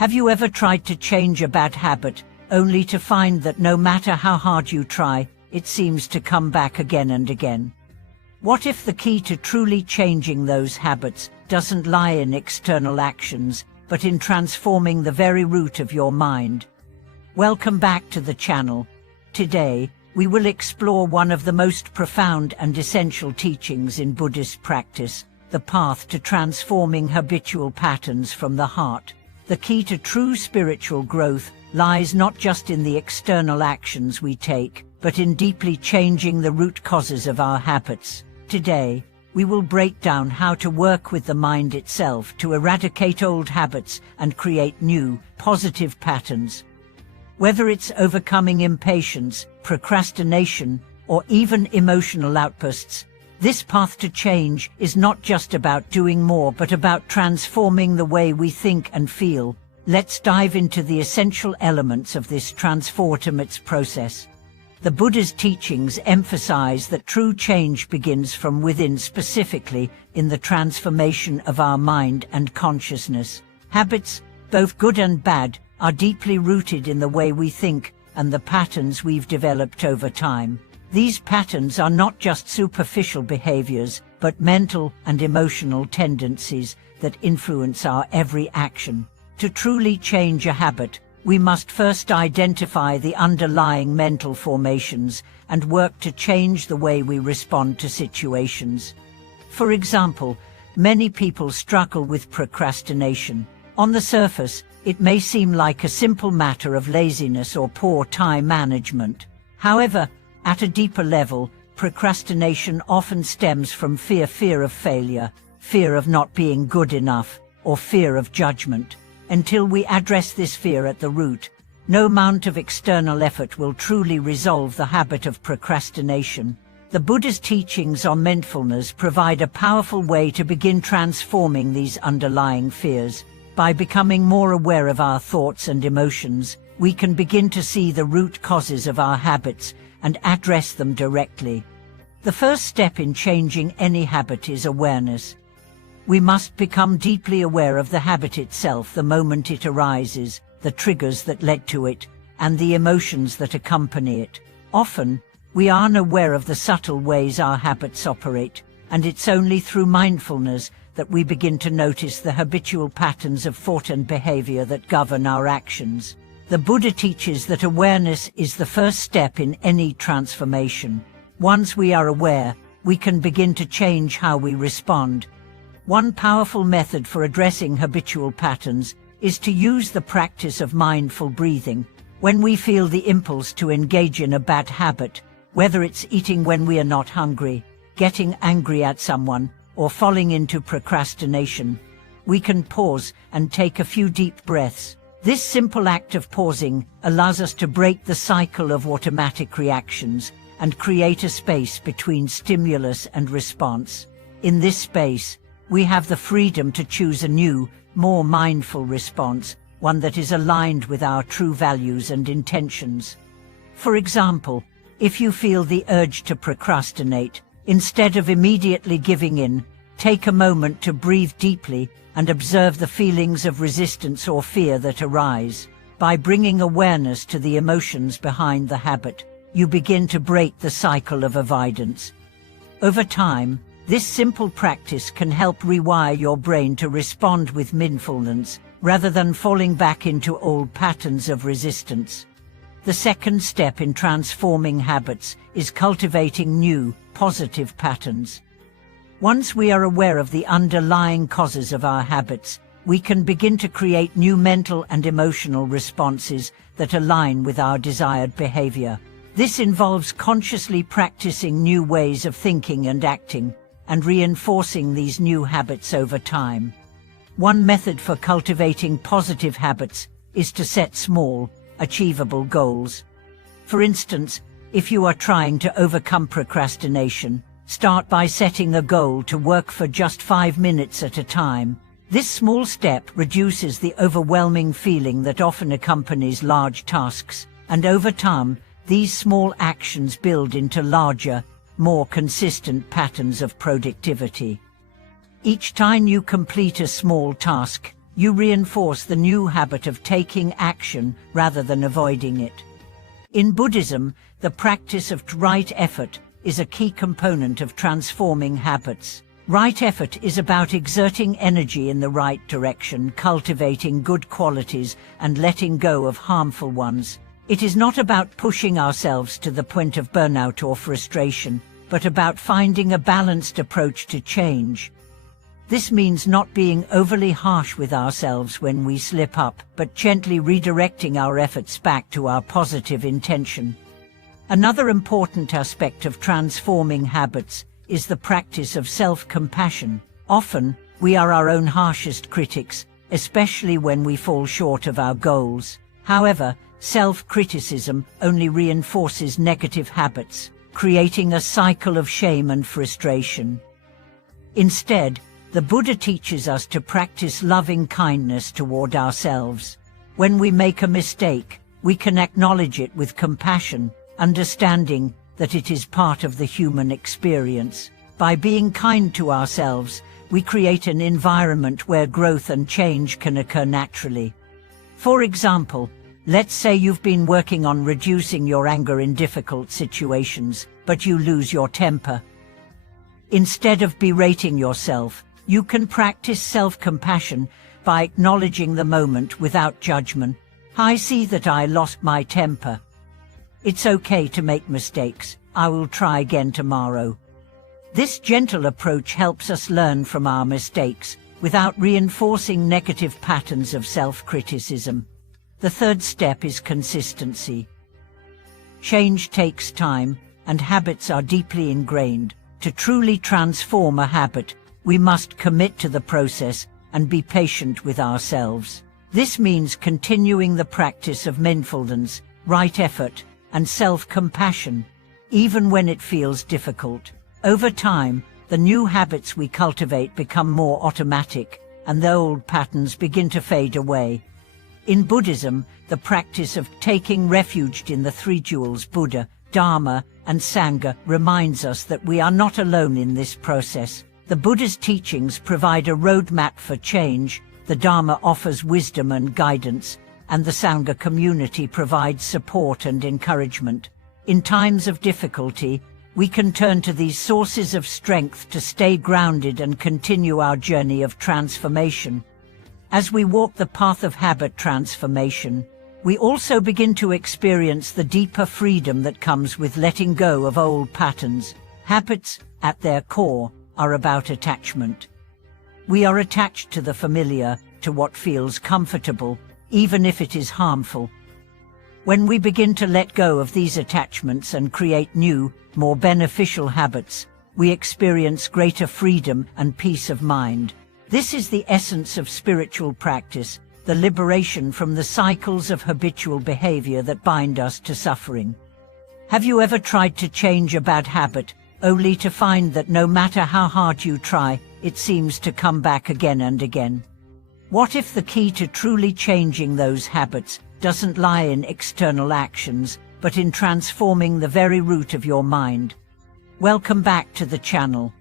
Have you ever tried to change a bad habit, only to find that no matter how hard you try, it seems to come back again and again? What if the key to truly changing those habits doesn't lie in external actions, but in transforming the very root of your mind? Welcome back to the channel. Today, we will explore one of the most profound and essential teachings in Buddhist practice, the path to transforming habitual patterns from the heart. The key to true spiritual growth lies not just in the external actions we take, but in deeply changing the root causes of our habits. Today, we will break down how to work with the mind itself to eradicate old habits and create new, positive patterns. Whether it's overcoming impatience, procrastination, or even emotional outbursts, this path to change is not just about doing more but about transforming the way we think and feel. Let's dive into the essential elements of this transformative process. The Buddha's teachings emphasize that true change begins from within, specifically in the transformation of our mind and consciousness. Habits, both good and bad, are deeply rooted in the way we think and the patterns we've developed over time. These patterns are not just superficial behaviors, but mental and emotional tendencies that influence our every action. To truly change a habit, we must first identify the underlying mental formations and work to change the way we respond to situations. For example, many people struggle with procrastination. On the surface, it may seem like a simple matter of laziness or poor time management. However, at a deeper level, procrastination often stems from fear of failure, fear of not being good enough, or fear of judgment. Until we address this fear at the root, no amount of external effort will truly resolve the habit of procrastination. The Buddha's teachings on mindfulness provide a powerful way to begin transforming these underlying fears. By becoming more aware of our thoughts and emotions, we can begin to see the root causes of our habits and address them directly. The first step in changing any habit is awareness. We must become deeply aware of the habit itself the moment it arises, the triggers that led to it, and the emotions that accompany it. Often, we aren't aware of the subtle ways our habits operate, and it's only through mindfulness that we begin to notice the habitual patterns of thought and behavior that govern our actions. The Buddha teaches that awareness is the first step in any transformation. Once we are aware, we can begin to change how we respond. One powerful method for addressing habitual patterns is to use the practice of mindful breathing. When we feel the impulse to engage in a bad habit, whether it's eating when we are not hungry, getting angry at someone, or falling into procrastination, we can pause and take a few deep breaths. This simple act of pausing allows us to break the cycle of automatic reactions and create a space between stimulus and response. In this space, we have the freedom to choose a new, more mindful response, one that is aligned with our true values and intentions. For example, if you feel the urge to procrastinate, instead of immediately giving in, take a moment to breathe deeply and observe the feelings of resistance or fear that arise. By bringing awareness to the emotions behind the habit, you begin to break the cycle of avoidance. Over time, this simple practice can help rewire your brain to respond with mindfulness, rather than falling back into old patterns of resistance. The second step in transforming habits is cultivating new, positive patterns. Once we are aware of the underlying causes of our habits, we can begin to create new mental and emotional responses that align with our desired behavior. This involves consciously practicing new ways of thinking and acting, and reinforcing these new habits over time. One method for cultivating positive habits is to set small, achievable goals. For instance, if you are trying to overcome procrastination, start by setting a goal to work for just 5 minutes at a time. This small step reduces the overwhelming feeling that often accompanies large tasks, and over time, these small actions build into larger, more consistent patterns of productivity. Each time you complete a small task, you reinforce the new habit of taking action rather than avoiding it. In Buddhism, the practice of right effort is a key component of transforming habits. Right effort is about exerting energy in the right direction, cultivating good qualities, and letting go of harmful ones. It is not about pushing ourselves to the point of burnout or frustration, but about finding a balanced approach to change. This means not being overly harsh with ourselves when we slip up, but gently redirecting our efforts back to our positive intention. Another important aspect of transforming habits is the practice of self-compassion. Often, we are our own harshest critics, especially when we fall short of our goals. However, self-criticism only reinforces negative habits, creating a cycle of shame and frustration. Instead, the Buddha teaches us to practice loving kindness toward ourselves. When we make a mistake, we can acknowledge it with compassion, understanding that it is part of the human experience. By being kind to ourselves, we create an environment where growth and change can occur naturally. For example, let's say you've been working on reducing your anger in difficult situations, but you lose your temper. Instead of berating yourself, you can practice self-compassion by acknowledging the moment without judgment. I see that I lost my temper. It's okay to make mistakes. I will try again tomorrow. This gentle approach helps us learn from our mistakes without reinforcing negative patterns of self-criticism. The third step is consistency. Change takes time, and habits are deeply ingrained. To truly transform a habit, we must commit to the process and be patient with ourselves. This means continuing the practice of mindfulness, right effort, and self-compassion, even when it feels difficult. Over time, the new habits we cultivate become more automatic, and the old patterns begin to fade away. In Buddhism, the practice of taking refuge in the three jewels Buddha, Dharma, and Sangha reminds us that we are not alone in this process. The Buddha's teachings provide a roadmap for change, the Dharma offers wisdom and guidance, and the Sangha community provides support and encouragement. In times of difficulty, we can turn to these sources of strength to stay grounded and continue our journey of transformation. As we walk the path of habit transformation, we also begin to experience the deeper freedom that comes with letting go of old patterns. Habits, at their core, are about attachment. We are attached to the familiar, to what feels comfortable, even if it is harmful. When we begin to let go of these attachments and create new, more beneficial habits, we experience greater freedom and peace of mind. This is the essence of spiritual practice, the liberation from the cycles of habitual behavior that bind us to suffering. Have you ever tried to change a bad habit, only to find that no matter how hard you try, it seems to come back again and again? What if the key to truly changing those habits doesn't lie in external actions, but in transforming the very root of your mind? Welcome back to the channel.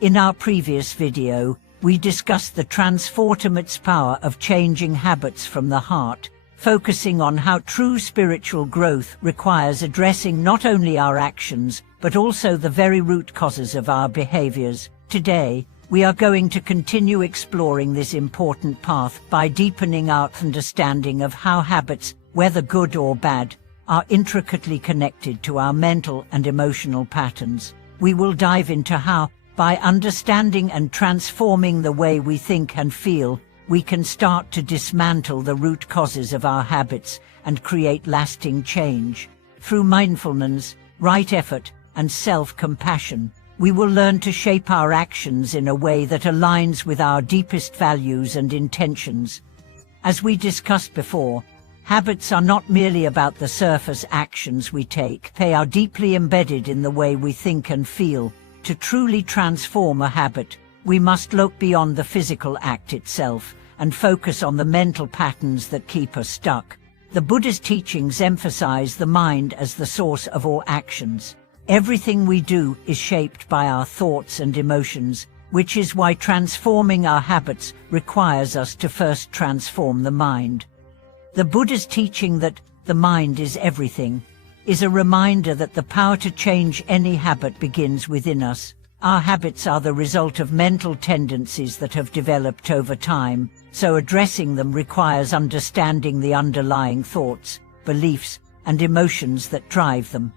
In our previous video, we discussed the transformative power of changing habits from the heart, focusing on how true spiritual growth requires addressing not only our actions, but also the very root causes of our behaviors. Today, we are going to continue exploring this important path by deepening our understanding of how habits, whether good or bad, are intricately connected to our mental and emotional patterns. We will dive into how, by understanding and transforming the way we think and feel, we can start to dismantle the root causes of our habits and create lasting change. Through mindfulness, right effort, and self-compassion, we will learn to shape our actions in a way that aligns with our deepest values and intentions. As we discussed before, habits are not merely about the surface actions we take. They are deeply embedded in the way we think and feel. To truly transform a habit, we must look beyond the physical act itself and focus on the mental patterns that keep us stuck. The Buddha's teachings emphasize the mind as the source of all actions. Everything we do is shaped by our thoughts and emotions, which is why transforming our habits requires us to first transform the mind. The Buddha's teaching that the mind is everything is a reminder that the power to change any habit begins within us. Our habits are the result of mental tendencies that have developed over time, so addressing them requires understanding the underlying thoughts, beliefs, and emotions that drive them.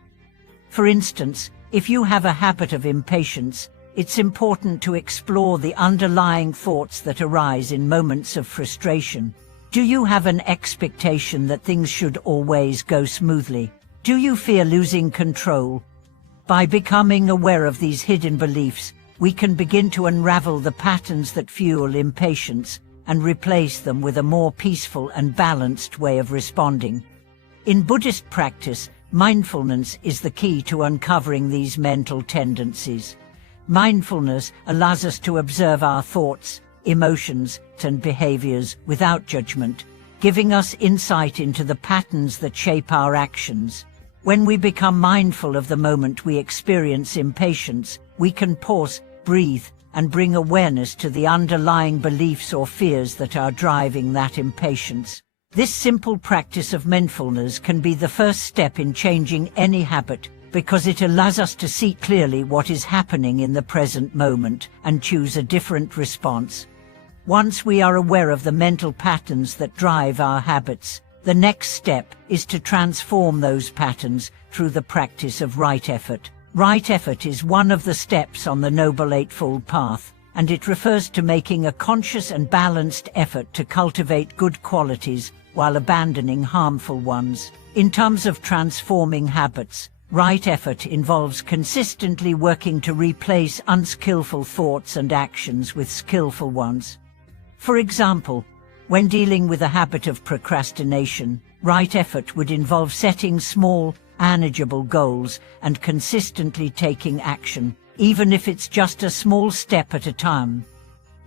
For instance, if you have a habit of impatience, it's important to explore the underlying thoughts that arise in moments of frustration. Do you have an expectation that things should always go smoothly? Do you fear losing control? By becoming aware of these hidden beliefs, we can begin to unravel the patterns that fuel impatience and replace them with a more peaceful and balanced way of responding. In Buddhist practice, mindfulness is the key to uncovering these mental tendencies. Mindfulness allows us to observe our thoughts, emotions, and behaviors without judgment, giving us insight into the patterns that shape our actions. When we become mindful of the moment we experience impatience, we can pause, breathe, and bring awareness to the underlying beliefs or fears that are driving that impatience. This simple practice of mindfulness can be the first step in changing any habit, because it allows us to see clearly what is happening in the present moment and choose a different response. Once we are aware of the mental patterns that drive our habits, the next step is to transform those patterns through the practice of right effort. Right effort is one of the steps on the Noble Eightfold Path, and it refers to making a conscious and balanced effort to cultivate good qualities while abandoning harmful ones. In terms of transforming habits, right effort involves consistently working to replace unskillful thoughts and actions with skillful ones. For example, when dealing with a habit of procrastination, right effort would involve setting small, manageable goals and consistently taking action, even if it's just a small step at a time.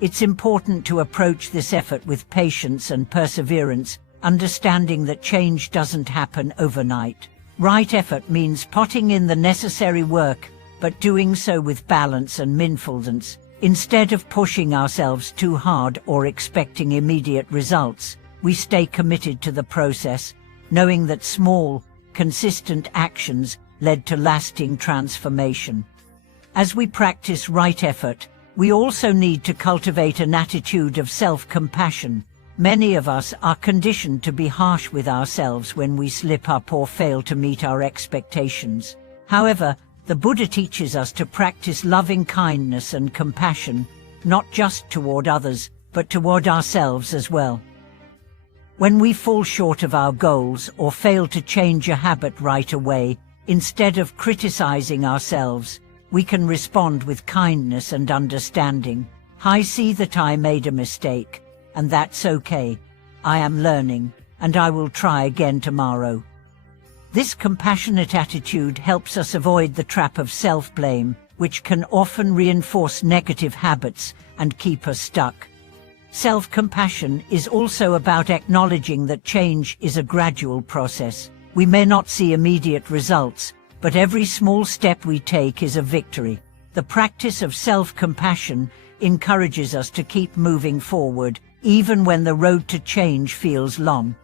It's important to approach this effort with patience and perseverance, understanding that change doesn't happen overnight. Right effort means putting in the necessary work, but doing so with balance and mindfulness. Instead of pushing ourselves too hard or expecting immediate results, we stay committed to the process, knowing that small, consistent actions led to lasting transformation. As we practice right effort, we also need to cultivate an attitude of self-compassion. Many of us are conditioned to be harsh with ourselves when we slip up or fail to meet our expectations. However, the Buddha teaches us to practice loving kindness and compassion, not just toward others, but toward ourselves as well. When we fall short of our goals or fail to change a habit right away, instead of criticizing ourselves, we can respond with kindness and understanding. I see that I made a mistake, and that's okay. I am learning, and I will try again tomorrow. This compassionate attitude helps us avoid the trap of self-blame, which can often reinforce negative habits and keep us stuck. Self-compassion is also about acknowledging that change is a gradual process. We may not see immediate results, but every small step we take is a victory. The practice of self-compassion encourages us to keep moving forward, even when the road to change feels long.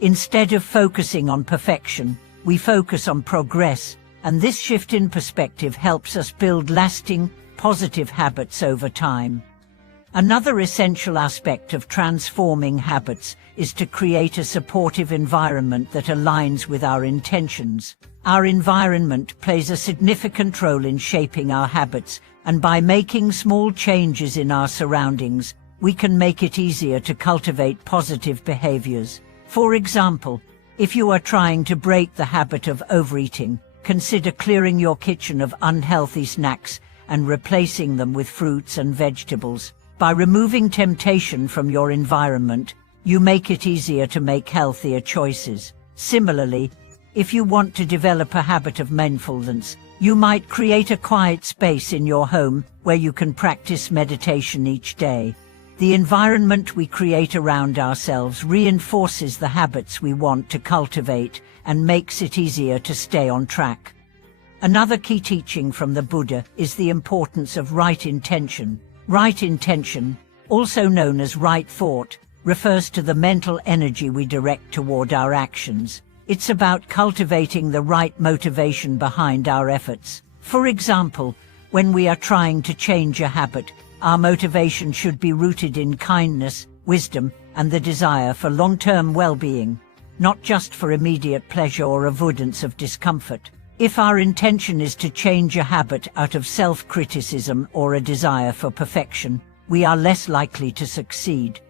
Instead of focusing on perfection, we focus on progress, and this shift in perspective helps us build lasting, positive habits over time. Another essential aspect of transforming habits is to create a supportive environment that aligns with our intentions. Our environment plays a significant role in shaping our habits, and by making small changes in our surroundings, we can make it easier to cultivate positive behaviors. For example, if you are trying to break the habit of overeating, consider clearing your kitchen of unhealthy snacks and replacing them with fruits and vegetables. By removing temptation from your environment, you make it easier to make healthier choices. Similarly, if you want to develop a habit of mindfulness, you might create a quiet space in your home where you can practice meditation each day. The environment we create around ourselves reinforces the habits we want to cultivate and makes it easier to stay on track. Another key teaching from the Buddha is the importance of right intention. Right intention, also known as right thought, refers to the mental energy we direct toward our actions. It's about cultivating the right motivation behind our efforts. For example, when we are trying to change a habit, our motivation should be rooted in kindness, wisdom, and the desire for long-term well-being, not just for immediate pleasure or avoidance of discomfort. If our intention is to change a habit out of self-criticism or a desire for perfection, we are less likely to succeed.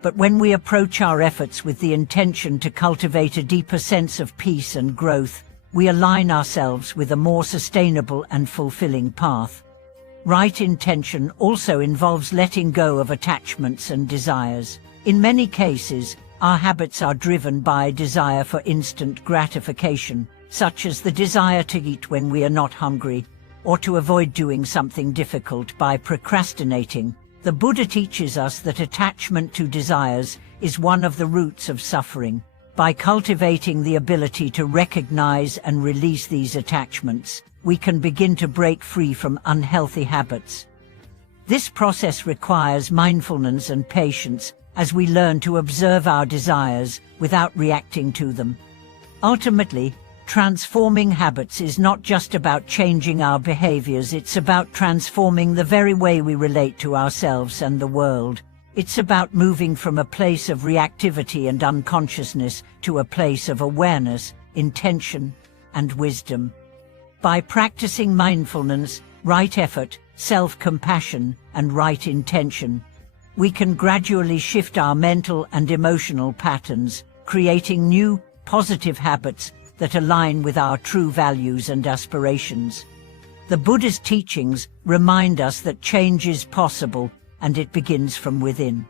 But when we approach our efforts with the intention to cultivate a deeper sense of peace and growth, we align ourselves with a more sustainable and fulfilling path. Right intention also involves letting go of attachments and desires. In many cases, our habits are driven by a desire for instant gratification, such as the desire to eat when we are not hungry, or to avoid doing something difficult by procrastinating. The Buddha teaches us that attachment to desires is one of the roots of suffering. By cultivating the ability to recognize and release these attachments, we can begin to break free from unhealthy habits. This process requires mindfulness and patience as we learn to observe our desires without reacting to them. Ultimately, transforming habits is not just about changing our behaviors, it's about transforming the very way we relate to ourselves and the world. It's about moving from a place of reactivity and unconsciousness to a place of awareness, intention, and wisdom. By practicing mindfulness, right effort, self-compassion, and right intention, we can gradually shift our mental and emotional patterns, creating new, positive habits that align with our true values and aspirations. The Buddha's teachings remind us that change is possible, and it begins from within.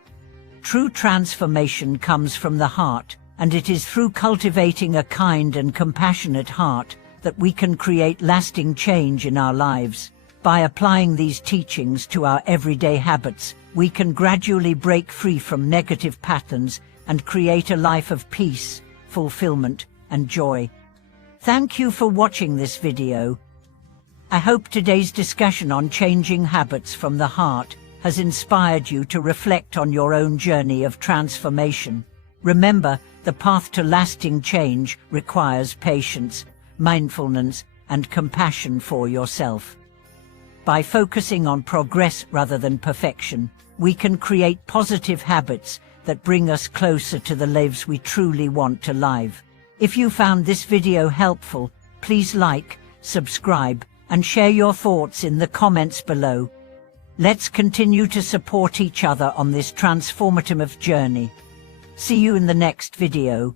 True transformation comes from the heart, and it is through cultivating a kind and compassionate heart that we can create lasting change in our lives. By applying these teachings to our everyday habits, we can gradually break free from negative patterns and create a life of peace, fulfillment, and joy. Thank you for watching this video. I hope today's discussion on changing habits from the heart has inspired you to reflect on your own journey of transformation. Remember, the path to lasting change requires patience, mindfulness, and compassion for yourself. By focusing on progress rather than perfection, we can create positive habits that bring us closer to the lives we truly want to live. If you found this video helpful, please like, subscribe, and share your thoughts in the comments below. Let's continue to support each other on this transformative journey. See you in the next video.